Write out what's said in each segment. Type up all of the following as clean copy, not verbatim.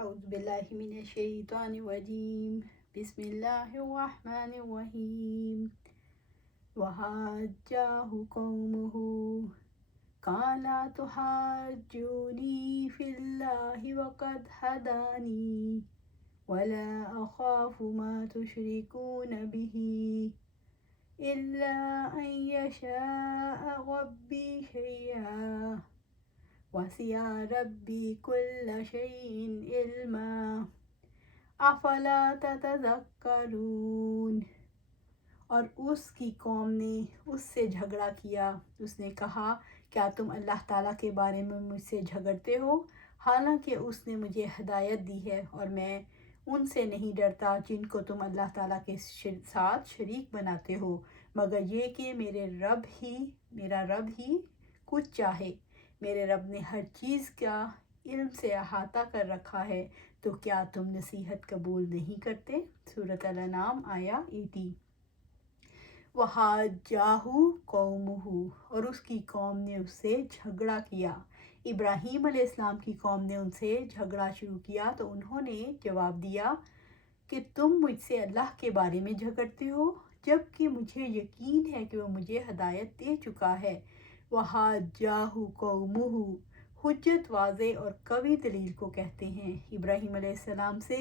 أعوذ بالله من الشيطان الرجيم بسم الله الرحمن الرحيم وحاجه قومه قال تحاجوني في الله وقد هداني ولا أخاف ما تشركون به إلا أن يشاء ربي شيئا وسع ربي كل شيء علما افلا تتذکرون۔ اور اس کی قوم نے اس سے جھگڑا کیا۔ اس نے کہا کیا تم اللہ تعالیٰ کے بارے میں مجھ سے جھگڑتے ہو، حالانکہ اس نے مجھے ہدایت دی ہے اور میں ان سے نہیں ڈرتا جن کو تم اللہ تعالیٰ کے ساتھ شریک بناتے ہو، مگر یہ کہ میرا رب ہی کچھ چاہے۔ میرے رب نے ہر چیز کا علم سے احاطہ کر رکھا ہے، تو کیا تم نصیحت قبول نہیں کرتے؟ سورۃ الانعام آیا 80۔ وحاجہ قومہ، اور اس کی قوم نے اس سے جھگڑا کیا۔ ابراہیم علیہ السلام کی قوم نے ان سے جھگڑا شروع کیا تو انہوں نے جواب دیا کہ تم مجھ سے اللہ کے بارے میں جھگڑتے ہو جبکہ مجھے یقین ہے کہ وہ مجھے ہدایت دے چکا ہے۔ وحاجہ قومہ، حجت واضح اور قوی دلیل کو کہتے ہیں۔ ابراہیم علیہ السلام سے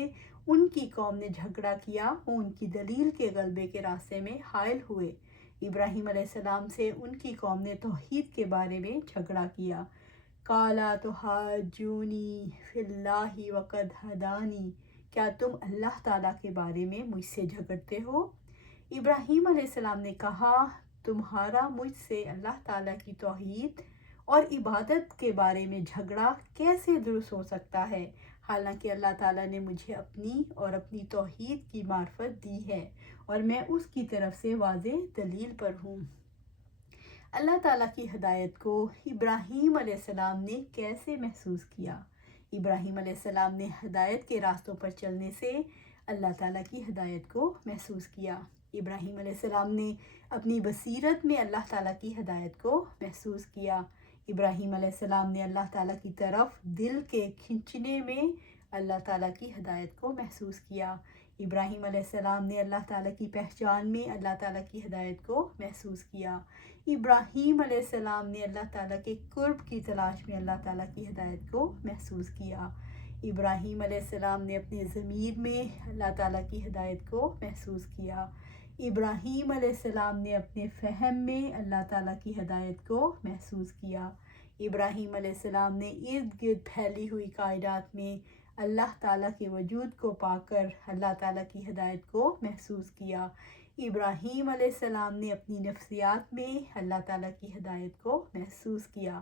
ان کی قوم نے جھگڑا کیا، وہ ان کی دلیل کے غلبے کے راستے میں حائل ہوئے۔ ابراہیم علیہ السلام سے ان کی قوم نے توحید کے بارے میں جھگڑا کیا۔ قَالَ تُحَاجُّونِي فِي اللَّهِ وَقَدْ هَدَانِي، کیا تم اللہ تعالیٰ کے بارے میں مجھ سے جھگڑتے ہو؟ ابراہیم علیہ السلام نے کہا تمہارا مجھ سے اللہ تعالیٰ کی توحید اور عبادت کے بارے میں جھگڑا کیسے درست ہو سکتا ہے، حالانکہ اللہ تعالیٰ نے مجھے اپنی توحید کی معرفت دی ہے اور میں اس کی طرف سے واضح دلیل پر ہوں۔ اللہ تعالیٰ کی ہدایت کو ابراہیم علیہ السلام نے کیسے محسوس کیا؟ ابراہیم علیہ السلام نے ہدایت کے راستوں پر چلنے سے اللہ تعالیٰ کی ہدایت کو محسوس کیا۔ ابراہیم علیہ السلام نے اپنی بصیرت میں اللہ تعالیٰ کی ہدایت کو محسوس کیا۔ ابراہیم علیہ السلام نے اللہ تعالیٰ کی طرف دل کے کھنچنے میں اللہ تعالیٰ کی ہدایت کو محسوس کیا۔ ابراہیم علیہ السلام نے اللہ تعالیٰ کی پہچان میں اللہ تعالیٰ کی ہدایت کو محسوس کیا۔ ابراہیم علیہ السلام نے اللہ تعالیٰ کے قرب کی تلاش میں اللہ تعالیٰ کی ہدایت کو محسوس کیا۔ ابراہیم علیہ السلام نے اپنے ضمیر میں اللہ تعالیٰ کی ہدایت کو محسوس کیا۔ ابراہیم علیہ السلام نے اپنے فہم میں اللہ تعالیٰ کی ہدایت کو محسوس کیا۔ ابراہیم علیہ السلام نے ارد گرد پھیلی ہوئی کائنات میں اللہ تعالیٰ کے وجود کو پا کر اللہ تعالیٰ کی ہدایت کو محسوس کیا۔ ابراہیم علیہ السلام نے اپنی نفسیات میں اللہ تعالیٰ کی ہدایت کو محسوس کیا۔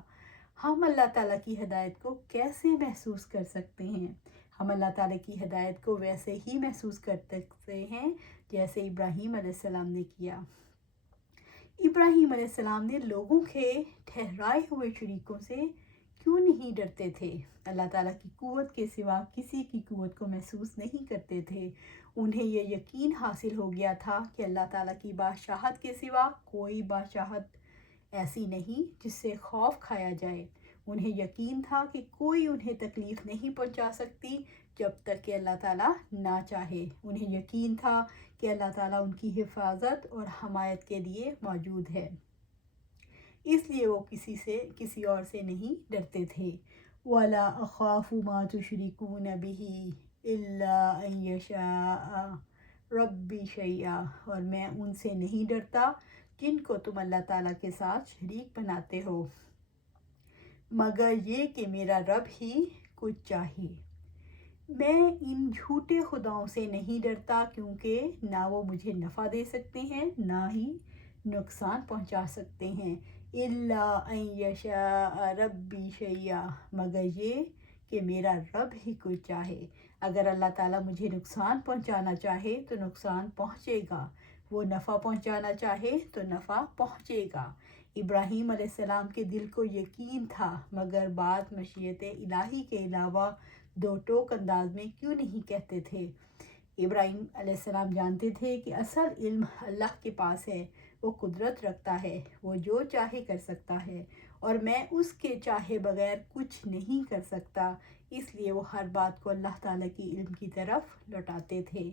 ہم اللہ تعالیٰ کی ہدایت کو کیسے محسوس کر سکتے ہیں؟ ہم اللہ تعالیٰ کی ہدایت کو ویسے ہی محسوس کر سکتے ہیں جیسے ابراہیم علیہ السلام نے کیا۔ ابراہیم علیہ السلام نے لوگوں کے ٹھہرائے ہوئے شریکوں سے کیوں نہیں ڈرتے تھے؟ اللہ تعالیٰ کی قوت کے سوا کسی کی قوت کو محسوس نہیں کرتے تھے۔ انہیں یہ یقین حاصل ہو گیا تھا کہ اللہ تعالیٰ کی بادشاہت کے سوا کوئی بادشاہت ایسی نہیں جس سے خوف کھایا جائے۔ انہیں یقین تھا کہ کوئی انہیں تکلیف نہیں پہنچا سکتی جب تک کہ اللہ تعالیٰ نہ چاہے۔ انہیں یقین تھا کہ اللہ تعالیٰ ان کی حفاظت اور حمایت کے لیے موجود ہے، اس لیے وہ کسی اور سے نہیں ڈرتے تھے۔ وَلَا أَخَافُ مَا تُشْرِكُونَ بِهِ إِلَّا أَن يَشَاءَ رَبِّي شَيْئًا، اور میں ان سے نہیں ڈرتا جن کو تم اللہ تعالیٰ کے ساتھ شریک بناتے ہو، مگر یہ کہ میرا رب ہی کچھ چاہے۔ میں ان جھوٹے خداؤں سے نہیں ڈرتا کیونکہ نہ وہ مجھے نفع دے سکتے ہیں نہ ہی نقصان پہنچا سکتے ہیں۔ إِلَّا أَن يَشَاءَ رَبِّي شَيْئًا، مگر یہ کہ میرا رب ہی کچھ چاہے۔ اگر اللہ تعالیٰ مجھے نقصان پہنچانا چاہے تو نقصان پہنچے گا، وہ نفع پہنچانا چاہے تو نفع پہنچے گا۔ ابراہیم علیہ السلام کے دل کو یقین تھا، مگر بعض مشیت الہی کے علاوہ دو ٹوک انداز میں کیوں نہیں کہتے تھے؟ ابراہیم علیہ السلام جانتے تھے کہ اصل علم اللہ کے پاس ہے، وہ قدرت رکھتا ہے، وہ جو چاہے کر سکتا ہے اور میں اس کے چاہے بغیر کچھ نہیں کر سکتا، اس لیے وہ ہر بات کو اللہ تعالیٰ کی علم کی طرف لوٹاتے تھے۔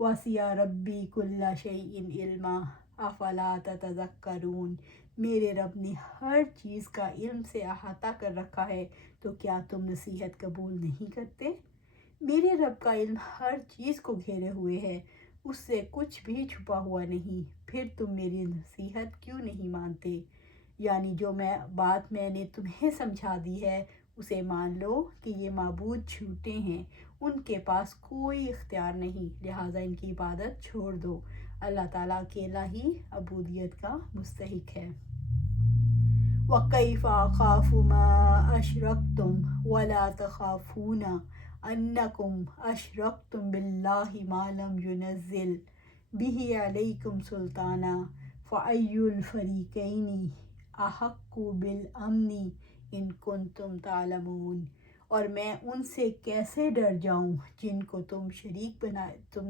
وَسِعَ رَبِّي كُلَّ شَيْءٍ عِلْمًا أَفَلَا تَتَذَكَّرُونَ، میرے رب نے ہر چیز کا علم سے احاطہ کر رکھا ہے، تو کیا تم نصیحت قبول نہیں کرتے؟ میرے رب کا علم ہر چیز کو گھیرے ہوئے ہے، اس سے کچھ بھی چھپا ہوا نہیں، پھر تم میری نصیحت کیوں نہیں مانتے؟ یعنی جو بات میں نے تمہیں سمجھا دی ہے اسے مان لو کہ یہ معبود جھوٹے ہیں، ان کے پاس کوئی اختیار نہیں، لہٰذا ان کی عبادت چھوڑ دو، اللہ تعالیٰ اکیلا ہی عبودیت کا مستحق ہے۔ وَكَيْفَ أَخَافُ مَا أَشْرَكْتُمْ وَلَا تَخَافُونَ أَنَّكُمْ أَشْرَكْتُمْ بِاللَّهِ مَا لَمْ يُنَزِّلْ بِهِ عَلَيْكُمْ سُلْطَانًا فَأَيُّ الْفَرِيقَيْنِ أَحَقُّ بِالْأَمْنِ إِن كُنتُمْ تَعْلَمُونَ، اور میں ان سے کیسے ڈر جاؤں جن کو تم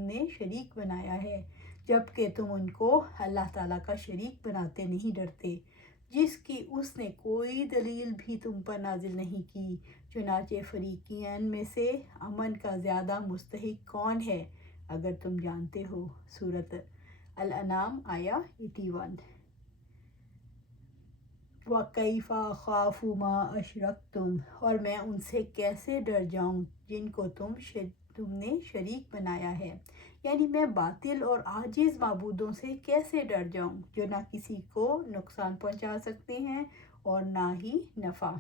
نے شریک بنایا ہے، جبکہ تم ان کو اللہ تعالیٰ کا شریک بناتے نہیں ڈرتے، جس کی اس نے کوئی دلیل بھی تم پر نازل نہیں کی۔ چنانچہ فریقین میں سے امن کا زیادہ مستحق کون ہے اگر تم جانتے ہو۔ سورۃ الانعام آیا 81۔ وَكَيْفَ أَخَافُ مَا أَشْرَكْتُمْ، اور میں ان سے کیسے ڈر جاؤں جن کو تم نے شریک بنایا ہے، یعنی میں باطل اور عاجز معبودوں سے کیسے ڈر جاؤں جو نہ کسی کو نقصان پہنچا سکتے ہیں اور نہ ہی نفع۔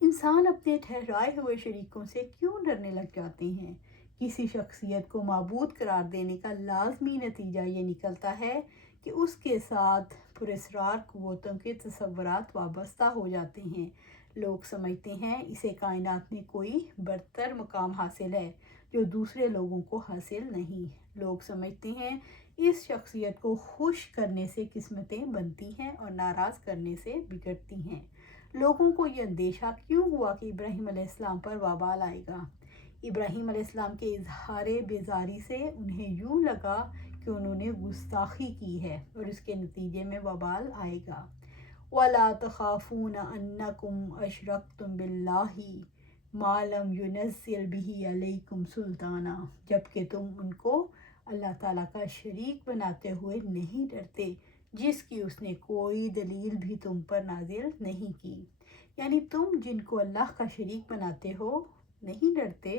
انسان اپنے ٹھہرائے ہوئے شریکوں سے کیوں ڈرنے لگ جاتے ہیں؟ کسی شخصیت کو معبود قرار دینے کا لازمی نتیجہ یہ نکلتا ہے کہ اس کے ساتھ پراسرار قوتوں کے تصورات وابستہ ہو جاتے ہیں۔ لوگ سمجھتے ہیں اسے کائنات میں کوئی برتر مقام حاصل ہے جو دوسرے لوگوں کو حاصل نہیں۔ لوگ سمجھتے ہیں اس شخصیت کو خوش کرنے سے قسمتیں بنتی ہیں اور ناراض کرنے سے بگڑتی ہیں۔ لوگوں کو یہ اندیشہ کیوں ہوا کہ ابراہیم علیہ السلام پر وبال آئے گا؟ ابراہیم علیہ السلام کے اظہار بیزاری سے انہیں یوں لگا کہ انہوں نے گستاخی کی ہے اور اس کے نتیجے میں وبال آئے گا۔ وَلَا تَخَافُونَ أَنَّكُمْ أَشْرَكْتُمْ بِاللَّهِ مَا لَمْ يُنَزِّلْ بِهِ عَلَيْكُمْ سُلْطَانًا، جبکہ تم ان کو اللہ تعالیٰ کا شریک بناتے ہوئے نہیں ڈرتے جس کی اس نے کوئی دلیل بھی تم پر نازل نہیں کی۔ یعنی تم جن کو اللہ کا شریک بناتے ہو نہیں ڈرتے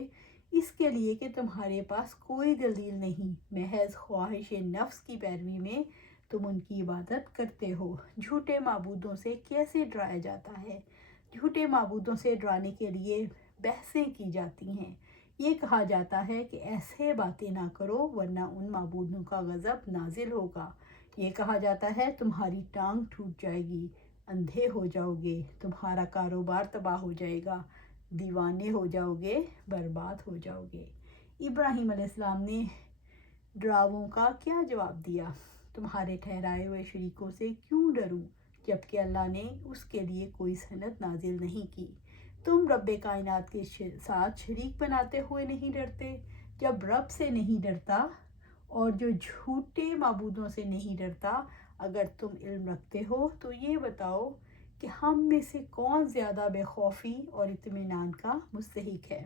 اس کے لیے کہ تمہارے پاس کوئی دلیل نہیں، محض خواہش نفس کی پیروی میں تم ان کی عبادت کرتے ہو۔ جھوٹے معبودوں سے کیسے ڈرایا جاتا ہے؟ جھوٹے معبودوں سے ڈرانے کے لیے بحثیں کی جاتی ہیں۔ یہ کہا جاتا ہے کہ ایسے باتیں نہ کرو ورنہ ان معبودوں کا غضب نازل ہوگا۔ یہ کہا جاتا ہے تمہاری ٹانگ ٹوٹ جائے گی، اندھے ہو جاؤ گے، تمہارا کاروبار تباہ ہو جائے گا، دیوانے ہو جاؤ گے، برباد ہو جاؤ گے۔ ابراہیم علیہ السلام نے ڈراووں کا کیا جواب دیا؟ تمہارے ٹھہرائے ہوئے شریکوں سے کیوں ڈروں جبکہ اللہ نے اس کے لیے کوئی سند نازل نہیں کی؟ تم رب کائنات کے ساتھ شریک بناتے ہوئے نہیں ڈرتے؟ جب رب سے نہیں ڈرتا اور جو جھوٹے معبودوں سے نہیں ڈرتا، اگر تم علم رکھتے ہو تو یہ بتاؤ کہ ہم میں سے کون زیادہ بے خوفی اور اطمینان کا مستحق ہے؟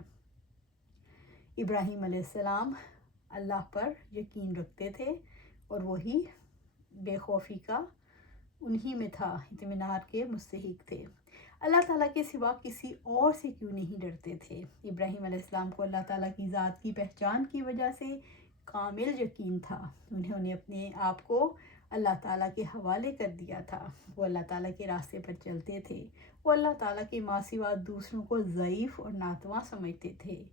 ابراہیم علیہ السلام اللہ پر یقین رکھتے تھے اور وہی بے خوفی کا انہی میں تھا، اطمینان کے مستحق تھے۔ اللہ تعالیٰ کے سوا کسی اور سے کیوں نہیں ڈرتے تھے؟ ابراہیم علیہ السلام کو اللہ تعالیٰ کی ذات کی پہچان کی وجہ سے کامل یقین تھا۔ انہوں نے اپنے آپ کو اللہ تعالیٰ کے حوالے کر دیا تھا، وہ اللہ تعالیٰ کے راستے پر چلتے تھے، وہ اللہ تعالیٰ کے ماں سوا دوسروں کو ضعیف اور ناتواں سمجھتے تھے۔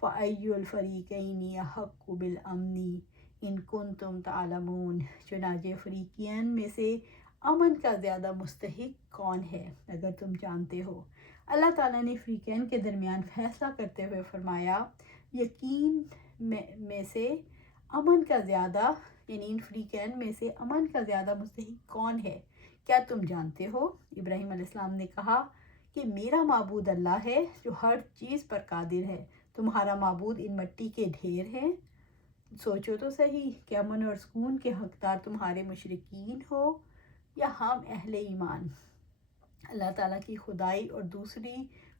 فَأَيُّ الْفَرِيقَيْنِ أَحَقُّ بِالْأَمْنِ إِن كُنتُمْ تَعْلَمُونَ، چنانچہ فریقین میں سے امن کا زیادہ مستحق کون ہے اگر تم جانتے ہو۔ اللہ تعالیٰ نے فریقین کے درمیان فیصلہ کرتے ہوئے فرمایا، یقین میں سے امن کا زیادہ، یعنی ان فریقین میں سے امن کا زیادہ مستحق کون ہے، کیا تم جانتے ہو؟ ابراہیم علیہ السلام نے کہا کہ میرا معبود اللہ ہے جو ہر چیز پر قادر ہے، تمہارا معبود ان مٹی کے ڈھیر ہیں۔ سوچو تو صحیح کہ امن اور سکون کے حقدار تمہارے مشرکین ہو یا ہم اہل ایمان۔ اللہ تعالیٰ کی خدائی اور دوسری